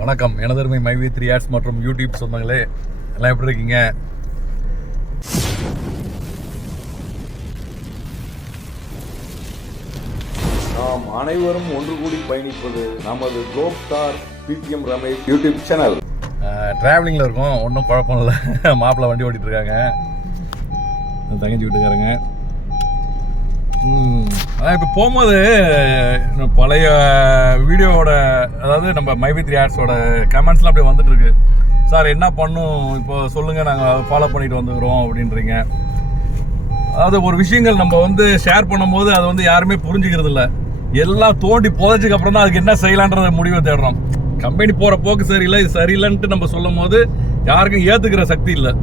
வணக்கம் எனதருமை மைவி 3 ஆட்ஸ் மற்றும் யூடியூப் சொந்தங்களே, எல்லாம் எப்படி இருக்கீங்க? நாம் அனைவரும் ஒன்று கூடி பயணிப்பது நமது globe star BPM Ramesh YouTube channel. டிராவலிங்கில் இருக்கோம், ஒன்றும் குழப்பம் இல்லை. மாப்பிள்ளை வண்டி ஓட்டிகிட்டு இருக்காங்க, தங்கச்சி வீட்டுக்காரங்க. அதான் இப்போ போகும்போது பழைய வீடியோவோட, அதாவது நம்ம மைவி 3 ஆட்ஸோட கமெண்ட்ஸ்லாம் அப்படியே வந்துட்டு இருக்கு. சார் என்ன பண்ணும் இப்போ சொல்லுங்கள், நாங்கள் ஃபாலோ பண்ணிட்டு வந்துக்கிறோம் அப்படின்றீங்க. அதாவது ஒரு விஷயங்கள் நம்ம ஷேர் பண்ணும்போது அதை யாருமே புரிஞ்சுக்கிறது இல்லை. எல்லாம் தோண்டி புதைச்சதுக்கு அப்புறம் தான் அதுக்கு என்ன செய்யலான்றத முடிவை தேடுறோம். கம்பெனி போகிற போக்கு சரியில்லை, இது சரியில்லைன்ட்டு நம்ம சொல்லும் போது யாருக்கும் ஏற்றுக்கிற சக்தி இல்லை.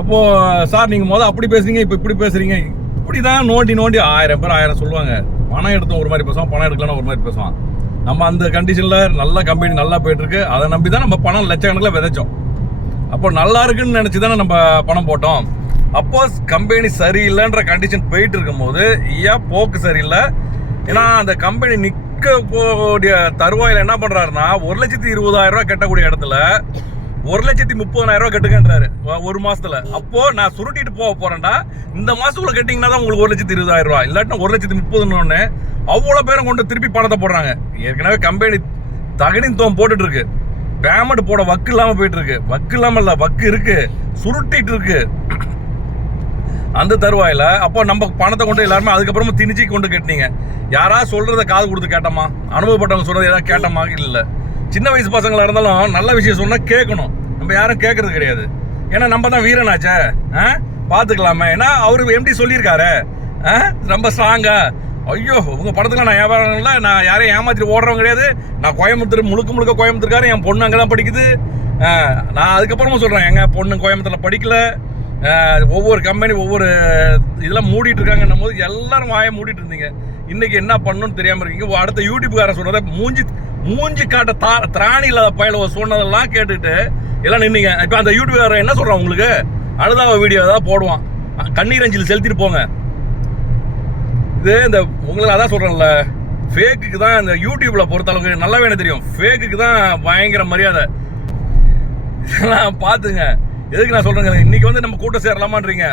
அப்போது சார் நீங்கள் அப்படி பேசுறீங்க, இப்போ இப்படி பேசுகிறீங்க, இப்படி தான் நோண்டி 1000 பேர் 1000 சொல்லுவாங்க. பணம் எடுத்தோம் ஒரு மாதிரி பேசுவான், பணம் எடுக்கலன்னா ஒரு மாதிரி பேசுவான். நம்ம அந்த கண்டிஷனில் நல்ல கம்பெனி நல்லா போயிட்டுருக்கு, அதை நம்பி தான் நம்ம பணம் லட்சக்கணக்கில் விதைச்சோம். அப்போ நல்லா இருக்குன்னு நினச்சி தானே நம்ம பணம் போட்டோம். அப்போஸ் கம்பெனி சரியில்லைன்ற கண்டிஷன் போயிட்டு இருக்கும்போது ஏன் போக்கு சரியில்லை. ஏன்னா அந்த கம்பெனி நிற்கக்கூடிய தருவாயில் என்ன பண்ணுறாருன்னா 1,20,000 ரூபா கட்டக்கூடிய இடத்துல 1,30,000 ரூபா கட்டுங்கன்றாரு ஒரு மாசத்துல. அப்போ நான் சுருட்டிட்டு போக போறேன்டா, இந்த மாசத்துக்குள்ள கட்டிங்கன்னா தான் உங்களுக்கு 1,20,000 ரூபா, இல்லாட்டினா 1,30,000 அவ்வளோ பேரும் கொண்டு திருப்பி பணத்தை போடுறாங்க. ஏற்கனவே கம்பெனி தகனித்துவம் போட்டுட்டு இருக்கு, பேமெண்ட் போட வக்கு இல்லாம போயிட்டு இருக்கு. வக்கு இல்லாம இல்ல, வக்கு இருக்கு, சுருட்டிட்டு இருக்கு அந்த தருவாயில. அப்போ நம்ம பணத்தை கொண்டு எல்லாருமே அதுக்கப்புறமா திணிச்சு கொண்டு கட்டினீங்க. யாராவது சொல்றதை காது கொடுத்து கேட்டோமா? அனுபவப்பட்டவங்க சொல்றதை ஏதாவது கேட்டோமா? இல்லை. சின்ன வயசு பசங்களா இருந்தாலும் நல்ல விஷயம் சொன்னா கேட்கணும். நம்ம யாரும் கேட்கறது கிடையாது. ஏன்னா நம்ம தான் வீரனாச்சே, பார்த்துக்கலாமே. ஏன்னா அவரு எம்டி சொல்லியிருக்காரு ரொம்ப ஸ்ட்ராங்கா. ஐயோ உங்க படத்துல நான் வியாபாரம் இல்லை, நான் யாரையும் ஏமாத்திட்டு ஓடுறவங்க கிடையாது. நான் கோயம்புத்தூர் முழுக்க கோயம்புத்தூர்காரு, என் பொண்ணு அங்கே தான் படிக்குது. நான் அதுக்கப்புறமா சொல்றேன், எங்க பொண்ணு கோயம்புத்தூர்ல படிக்கல. ஒவ்வொரு கம்பெனி ஒவ்வொரு இதெல்லாம் மூடிட்டு இருக்காங்கன்னும் போது எல்லாரும் வாயை மூடிட்டு இருந்தீங்க. இன்னைக்கு என்ன பண்ணணும்னு தெரியாம இருக்கீங்க. அடுத்த யூடியூப்காரன் சொல்றத மூஞ்சி காட்ட திராணி இல்லாத பயல சொன்னதெல்லாம் கேட்டுட்டு எல்லாம் நின்னீங்க. இப்போ அந்த யூடியூப்காரன் என்ன சொல்றான், உங்களுக்கு அழுதாவ வீடியோ ஏதாவது போடுவான், கண்ணீர் அஞ்சலி செலுத்திட்டு போங்க. இது இந்த உங்களுக்கு அதான் சொல்றேன்ல, ஃபேக்குக்கு தான் இந்த யூடியூப்ல பொறுத்தளவுக்கு நல்லா வேணும் தெரியும். ஃபேக்குக்கு தான் பயங்கர மரியாதை. இதெல்லாம் பார்த்துங்க. எதுக்கு நான் சொல்றேங்க, இன்னைக்கு நம்ம கூட்டம் சேரலாமான்றீங்க.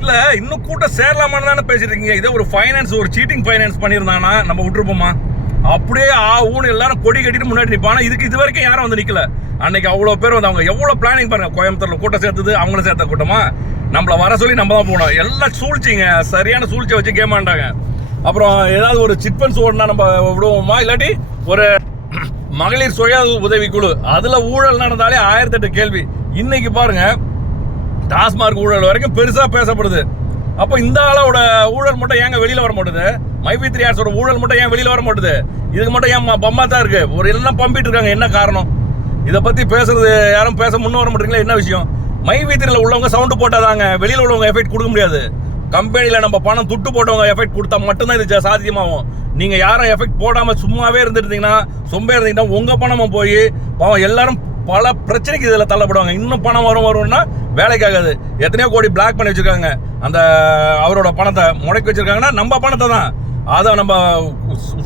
இல்ல இன்னும் கூட்டம் சேரலாமான்னு தானே பேசிட்டு இருக்கீங்க. இதே ஒரு ஃபைனான்ஸ், ஒரு சீட்டிங் ஃபைனான்ஸ் பண்ணியிருந்தானா நம்ம விட்டுருப்போமா? அப்படியே ஊன்னு எல்லாரும் கொடி கட்டிட்டு முன்னாடி நிற்பானா. இது வரைக்கும் யாரும் நிக்கல. அன்னைக்கு அவ்வளோ பேர் அவங்க எவ்வளோ பிளானிங் பாருங்க. கோயம்புத்தூர்ல கூட்டம் சேர்த்தது அவங்களும் சேர்த்த கூட்டமா? நம்மள வர சொல்லி நம்ம தான் போனோம். எல்லாம் சூழ்ச்சிங்க, சரியான சூழ்ச்சியை வச்சு கேம் ஆண்டாங்க. அப்புறம் ஏதாவது ஒரு சிட்பன்ஸ் ஓடுனா நம்ம விடுவோமா? இல்லாட்டி ஒரு மகளிர் சுய உதவிக்குழு அதுல ஊழல் நடந்தாலே 1008 கேள்வி. இன்னைக்கு பாருங்க, டாஸ்மார்க் ஊழல் வரைக்கும் பெருசா பேசப்படுது. அப்போ இந்த ஆளோட ஊழல் மட்டும் ஏங்க வெளியில வர மாட்டுது? மைவி 3 ஆட்ஸோட ஊழல் மட்டும் ஏன் வெளியில வர மாட்டுது? இதுக்கு மட்டும் ஏன் பம்மா தான் இருக்கு? ஒரு எல்லாம் பம்பிட்டு இருக்காங்க, என்ன காரணம்? இதை பத்தி பேசுறது யாரும் பேச முன்ன வர மாட்டீங்களா? என்ன விஷயம்? மைவி 3 உள்ளவங்க சவுண்டு போட்டாதாங்க வெளியில உள்ளவங்க எஃபெக்ட் கொடுக்க முடியாது. கம்பெனில நம்ம பணம் துட்டு போட்டவங்க எஃபெக்ட் கொடுத்தா மட்டும்தான் இது சாத்தியமாகும். நீங்க யாரும் எஃபெக்ட் போடாம சும்மாவே இருந்துருந்தீங்கன்னா, சொம்பே இருந்தீங்கன்னா உங்க பணமும் போய் பாவம் எல்லாரும் பல பிரச்சனைக்கு இதுல தள்ளப்படுவாங்க. இன்னும் பணம் வரும்னா வேலைக்காகாது. எத்தனையோ கோடி பிளாக் பண்ணி வச்சிருக்காங்க. அந்த அவரோட பணத்தை முடக்கி வச்சிருக்காங்கன்னா நம்ம பணத்தை தான். அதை நம்ம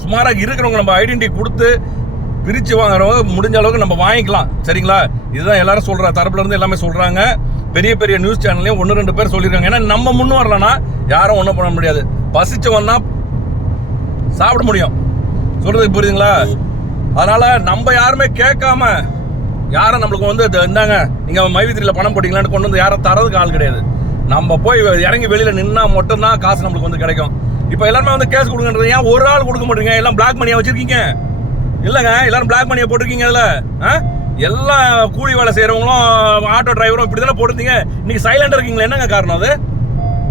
சுமாராக இருக்கிறவங்க நம்ம ஐடென்டிட்டி கொடுத்து பிரித்து வாங்குறவங்க முடிஞ்ச அளவுக்கு நம்ம வாங்கிக்கலாம். சரிங்களா? இதுதான் எல்லாரும் சொல்ற தரப்புல இருந்து எல்லாமே சொல்றாங்க. பெரிய நியூஸ் சேனல்லையும் 1-2 பேர் சொல்லியிருக்காங்க. ஏன்னா நம்ம முன்னும் வரலன்னா யாரும் ஒன்றும் பண்ண முடியாது. பசிச்சவன்னா சாப்பிட முடியும். சொல்றது புரியுதுங்களா? அதனால நம்ம யாருமே கேட்காம யாரும் நம்மளுக்கு இருந்தாங்க நீங்க மைவி 3 பணம் போட்டீங்களான்னு கொண்டு வந்து யாரும் தரதுக்கு ஆள் கிடையாது. நம்ம போய் இறங்கி வெளியில நின்னா மட்டும்தான் காசு நம்மளுக்கு கிடைக்கும். இப்போ எல்லாருமே கேஸ் கொடுங்கன்றது ஏன் ஒரு ஆள் கொடுக்க மாட்டீங்க? எல்லாம் பிளாக் மணியா வச்சிருக்கீங்க. இல்லைங்க, எல்லாரும் பிளாக் மணியா போட்டிருக்கீங்க. அதில் எல்லாம் கூலி வேலை செய்யறவங்களும் ஆட்டோ டிரைவரும் இப்படி தானே போட்டிருந்தீங்க. இன்னைக்கு சைலண்டா இருக்கீங்களா? என்னங்க காரணம்? அது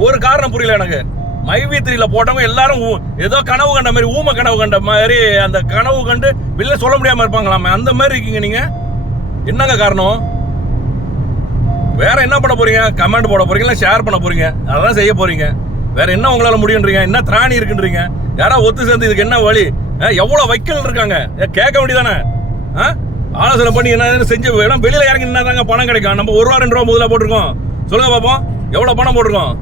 ஒரு காரணம் புரியல எனக்கு. மைவி 3 போட்டவங்க எல்லாரும் ஏதோ கனவு கண்ட மாதிரி, ஊமை கனவு கண்ட மாதிரி, அந்த கனவு கண்டு வெளில சொல்ல முடியாம இருப்பாங்களாமே, அந்த மாதிரி இருக்கீங்க நீங்க. என்னங்க காரணம்? வேற என்ன பண்ண போறீங்க? கமெண்ட் போட போறீங்க, ஷேர் பண்ண போறீங்க, அதான் செய்ய போறீங்க. வேற என்ன உங்களால முடியுன்றீங்க? என்ன திராணி இருக்குன்றீங்க? யாராவது ஒத்து சேர்ந்து இதுக்கு என்ன வழி? எவ்வளவு வைக்கல் இருக்காங்க, கேட்க வேண்டியதானே? ஆலோசனை பண்ணி என்ன செஞ்சு வெளியில இறங்கி என்ன பணம் கிடைக்கும்? நம்ம 1 ரூபா 2 ரூபா முதல்ல போட்டிருக்கோம். சொல்லுங்க பாப்போம், எவ்வளவு பணம் போட்டிருக்கோம்?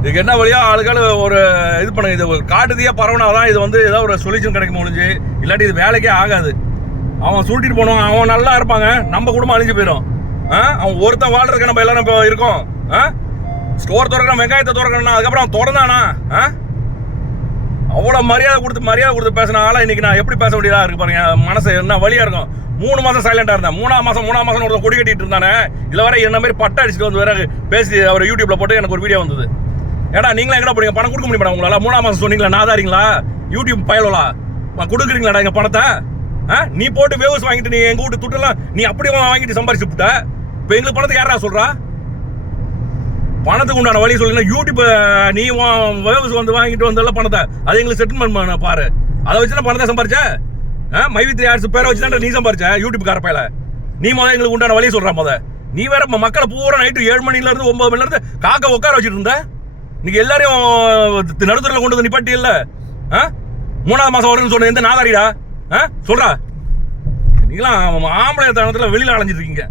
இதுக்கு என்ன வழியா ஆளுக்கால ஒரு இது பண்ணுங்க. இது ஒரு காட்டுதியா பரவனாதான் இது ஏதாவது ஒரு சொல்யூஷன் கிடைக்கும் ஒழிஞ்சு, இல்லாட்டி இது வேலைக்கே ஆகாது. அவன் சுருட்டிட்டு போனவன் அவன் நல்லா இருப்பாங்க, நம்ம குடும்பம் அழிஞ்சு போயிடும். அவன் ஒருத்தன் வாழ்றதுக்கு நம்ம எல்லாரும் இப்போ இருக்கோம். ஸ்டோர் திறக்கிறான், வெங்காயத்தை திறக்கிறான், அதுக்கப்புறம் அவன் திறந்தானா? அவ்வளோ மரியாதை கொடுத்து பேசின ஆளா இன்னைக்கு நான் எப்படி பேச வேண்டியதா இருக்கு பாருங்க. மனசு என்ன வழியா இருக்கும். 3 மாசம் சைலண்டா இருந்தேன். 3ஆம் மாசம் ஒருத்தன் கொடி கட்டிட்டு இருந்தானே. இதுல வர என்ன மாதிரி பட்டை அடிச்சுட்டு வந்து வேற பேசி அவர் யூடியூப்ல போட்டு எனக்கு ஒரு வீடியோ வந்தது. ஏடா நீங்களா எங்கடா போறீங்க, பணம் கொடுக்க முடியுமா உங்களால? 3ஆம் மாசம் சொன்னீங்களா, நாதாரிங்களா யூடியூப் பயலா கொடுக்குறீங்களாடா எங்க பணத்தை? நீ போட்டு வேவ்ஸ் வாங்கிட்டு நீ எங்க வீட்டு துட்டெல்லாம் நீ அப்படியே வாங்கிட்டு சம்பாரிச்சு விட்ட. இப்போ எங்களுக்கு பணத்துக்கு யாரா சொல்றா? பணத்துக்கு உண்டான வழி சொல்லுங்க. யூடியூப் நீ வேவ்ஸ் வந்து வாங்கிட்டு வந்தெல்லாம் பணத்தை அதை எங்களுக்கு செட்டில்மெண்ட் பண்ண பாரு. அதை வச்சுதான் பணத்தை சம்பாரிச்ச. மைவித்ரி ஆர்ட்ஸ் பேரை வச்சுதான் நீ சம்பாரிச்ச யூடியூப் காரப்பையில. நீ முதல்ல எங்களுக்கு உண்டான வழி சொல்ற. நீ வேற மக்களை பூரா நைட்டு 7 மணில இருந்து 9 மணில இருந்து காக்க உட்கார வச்சுட்டு இருந்த. இன்னைக்கு எல்லாரையும் நடுத்தரில் கொண்டு வந்து நிப்பாட்டி இல்ல. 3ஆம் மாசம் வரும்னு சொன்ன எந்த நாதாரிடா சொல்றா? நீங்களாம் ஆம்பளை தனத்துல வெளியில அலைஞ்சிட்டு இருக்கீங்க.